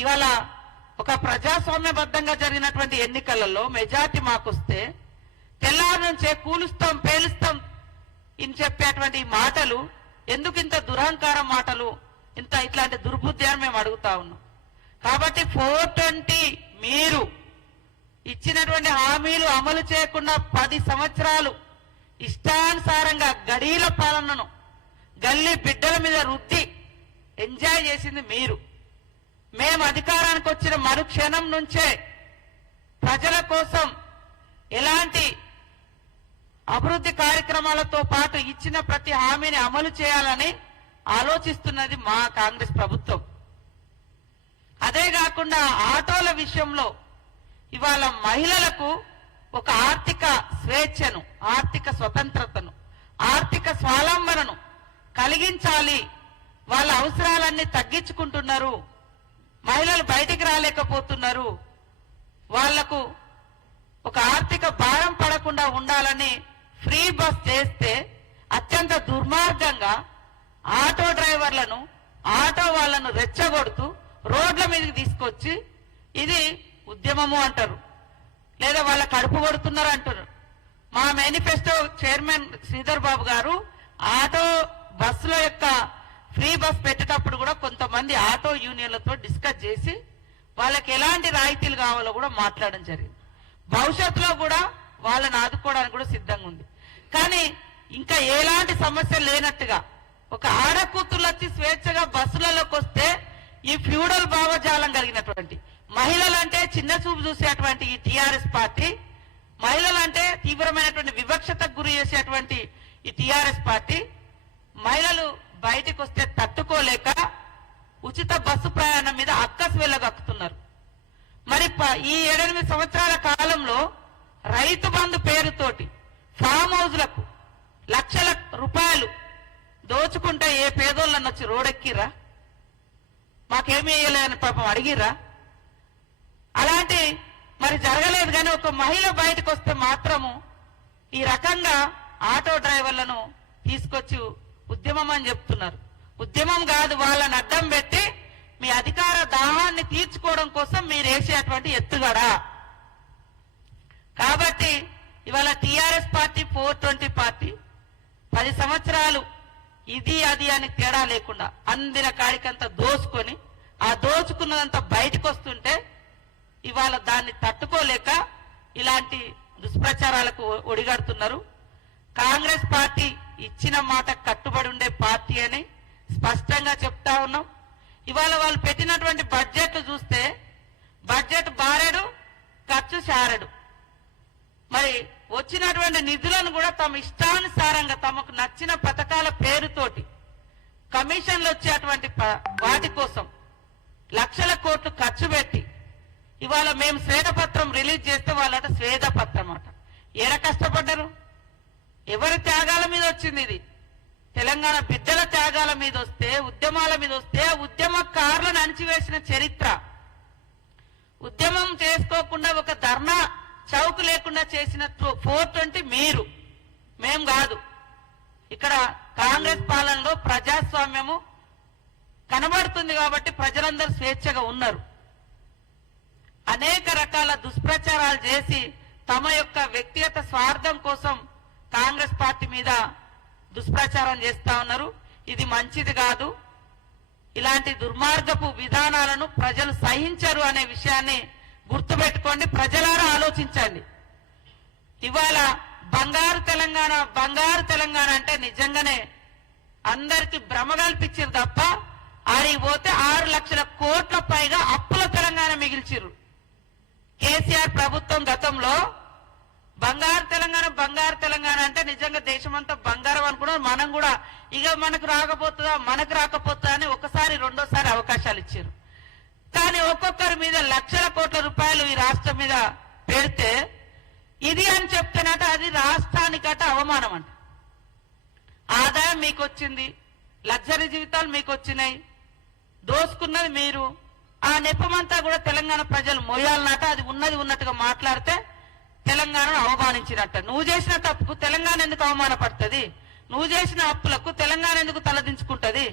ఇవాళ ఒక ప్రజాస్వామ్యబద్ధంగా జరిగినటువంటి ఎన్నికలలో మెజార్టీ మాకొస్తే తెల్లారి నుంచే కూలుస్తాం పేలుస్తాం ఇని చెప్పేటువంటి మాటలు ఎందుకు ఇంత దురహంకారం మాటలు, ఇంత ఇట్లాంటి దుర్బుద్ధి అని మేము అడుగుతా ఉన్నాం. కాబట్టి 420 మీరు ఇచ్చినటువంటి హామీలు అమలు చేయకుండా 10 సంవత్సరాలు ఇష్టానుసారంగా గడీల పాలనను గల్లీ బిడ్డల మీద రుద్ది ఎంజాయ్ చేసింది మీరు. మేము అధికారానికి వచ్చిన మరుక్షణం నుంచే ప్రజల కోసం ఎలాంటి అభివృద్ధి కార్యక్రమాలతో పాటు ఇచ్చిన ప్రతి హామీని అమలు చేయాలని ఆలోచిస్తున్నది మా కాంగ్రెస్ ప్రభుత్వం. అదే కాకుండా ఆటోల విషయంలో ఇవాళ మహిళలకు ఒక ఆర్థిక స్వేచ్ఛను, ఆర్థిక స్వతంత్రతను, ఆర్థిక స్వావలంబనను కలిగించాలి. వాళ్ళ అవసరాలన్నీ తగ్గించుకుంటున్నారు, మహిళలు బయటికి రాలేకపోతున్నారు, వాళ్లకు ఒక ఆర్థిక భారం పడకుండా ఉండాలని ఫ్రీ బస్ చేస్తే అత్యంత దుర్మార్గంగా ఆటో డ్రైవర్లను, ఆటో వాళ్లను రెచ్చగొడుతూ రోడ్ల మీదకి తీసుకొచ్చి ఇది ఉద్యమము అంటారు, లేదా వాళ్ళ కడుపు కొడుతున్నారు అంటారు. మా మేనిఫెస్టో చైర్మన్ శ్రీధర్ బాబు గారు ఆటో బస్సుల యొక్క ఫ్రీ బస్ పెట్టేటప్పుడు కూడా కొంతమంది ఆటో యూనియన్లతో డిస్కస్ చేసి వాళ్ళకి ఎలాంటి రాయితీలు కావాలో కూడా మాట్లాడడం జరిగింది. భవిష్యత్తులో కూడా వాళ్ళని ఆదుకోవడానికి కూడా సిద్ధంగా ఉంది. కానీ ఇంకా ఎలాంటి సమస్య లేనట్టుగా ఒక ఆడకూతురు వచ్చి స్వేచ్ఛగా బస్సులలోకి వస్తే ఈ ఫ్యూడల్ భావజాలం కలిగినటువంటి మహిళలంటే చిన్న చూపు చూసేటువంటి ఈ టీఆర్ఎస్ పార్టీ, మహిళలంటే తీవ్రమైనటువంటి వివక్షతకు గురి చేసేటువంటి ఈ టీఆర్ఎస్ పార్టీ మహిళలు బయటికి వస్తే తట్టుకోలేక ఉచిత బస్సు ప్రయాణం మీద అక్కసు వెళ్ళగక్కుతున్నారు. మరి ఈ 7-8 సంవత్సరాల కాలంలో రైతు బంధు పేరుతోటి ఫామ్ హౌజ్లకు లక్షల రూపాయలు దోచుకుంటే ఏ పేదోళ్ళని వచ్చి రోడెక్కిరా, మాకేమీ వేయలేదని పాపం అడిగిరా? అలాంటి మరి జరగలేదు. కానీ ఒక మహిళ బయటకు వస్తే మాత్రము ఈ రకంగా ఆటో డ్రైవర్లను తీసుకొచ్చి ఉద్యమం అని చెప్తున్నారు. ఉద్యమం కాదు, వాళ్ళని అడ్డం పెట్టి మీ అధికార దాహాన్ని తీర్చుకోవడం కోసం మీరు వేసేటువంటి ఎత్తుగడ. కాబట్టి ఇవాళ టీఆర్ఎస్ పార్టీ 420 పార్టీ 10 సంవత్సరాలు ఇది అది అని తేడా లేకుండా అందిన కాడికంతా దోచుకొని ఆ దోచుకున్నదంతా బయటకు వస్తుంటే ఇవాళ దాన్ని తట్టుకోలేక ఇలాంటి దుష్ప్రచారాలకు ఒడిగడుతున్నారు. కాంగ్రెస్ పార్టీ ఇచ్చిన మాట కట్టుబడి ఉండే పార్టీ అని స్పష్టంగా చెప్తా ఉన్నాం. ఇవాళ వాళ్ళు పెట్టినటువంటి బడ్జెట్ చూస్తే బడ్జెట్ బారెడు, ఖర్చు శారెడు. మరి వచ్చినటువంటి నిధులను కూడా తమ ఇష్టానుసారంగా తమకు నచ్చిన పథకాల పేరుతోటి కమిషన్లు వచ్చేటువంటి వాటి కోసం లక్షల కోట్లు ఖర్చు పెట్టి ఇవాళ మేము శ్వేతపత్రం రిలీజ్ చేస్తే వాళ్ళట శ్వేతపత్రం అట. ఏడ కష్టపడ్డారు? ఎవరి త్యాగాల మీద వచ్చింది ఇది? తెలంగాణ బిడ్డల త్యాగాల మీద వస్తే, ఉద్యమాల మీద వస్తే ఉద్యమకారులను అణిచివేసిన చరిత్ర. ఉద్యమం చేసుకోకుండా ఒక ధర్నా చౌక్ లేకుండా చేసిన 420 మీరు, మేం కాదు. ఇక్కడ కాంగ్రెస్ పాలనలో ప్రజాస్వామ్యము కనబడుతుంది కాబట్టి ప్రజలందరూ స్వేచ్ఛగా ఉన్నారు. అనేక రకాల దుష్ప్రచారాలు చేసి తమ యొక్క వ్యక్తిగత స్వార్థం కోసం కాంగ్రెస్ పార్టీ మీద దుష్ప్రచారం చేస్తా ఉన్నారు. ఇది మంచిది కాదు. ఇలాంటి దుర్మార్గపు విధానాలను ప్రజలు సహించరు అనే విషయాన్ని గుర్తుపెట్టుకోండి. ప్రజలారా ఆలోచించండి. ఇవాళ బంగారు తెలంగాణ, బంగారు తెలంగాణ అంటే నిజంగానే అందరికి భ్రమ కల్పించారు తప్ప ఆడికి పోతే 6 లక్షల కోట్ల పైగా అప్పుల తెలంగాణ మిగిల్చిరు. కేసీఆర్ ప్రభుత్వం గతంలో బంగారు తెలంగాణ, బంగారు తెలంగాణ అంటే నిజంగా దేశమంతా బంగారం అనుకున్నారు. మనం కూడా ఇక మనకు రాకపోతుందా, మనకు రాకపోతుందా అని ఒకసారి రెండోసారి అవకాశాలు ఇచ్చారు. కానీ ఒక్కొక్కరి మీద లక్షల కోట్ల రూపాయలు ఈ రాష్ట్రం మీద పెడితే ఇది అని చెప్తేనట అది రాష్ట్రానికట అవమానం అంట. ఆదాయం మీకు వచ్చింది, లగ్జరీ జీవితాలు మీకు వచ్చినాయి, దోసుకున్నది మీరు. ఆ నెపమంతా కూడా తెలంగాణ ప్రజలు మోయాలన్నట. అది ఉన్నది ఉన్నట్టుగా మాట్లాడితే తెలంగాణను అవమానించినట్ట. నువ్వు చేసిన తప్పుకు తెలంగాణ ఎందుకు అవమానపడుతుంది? నువ్వు చేసిన అప్పులకు తెలంగాణ ఎందుకు తలదించుకుంటది?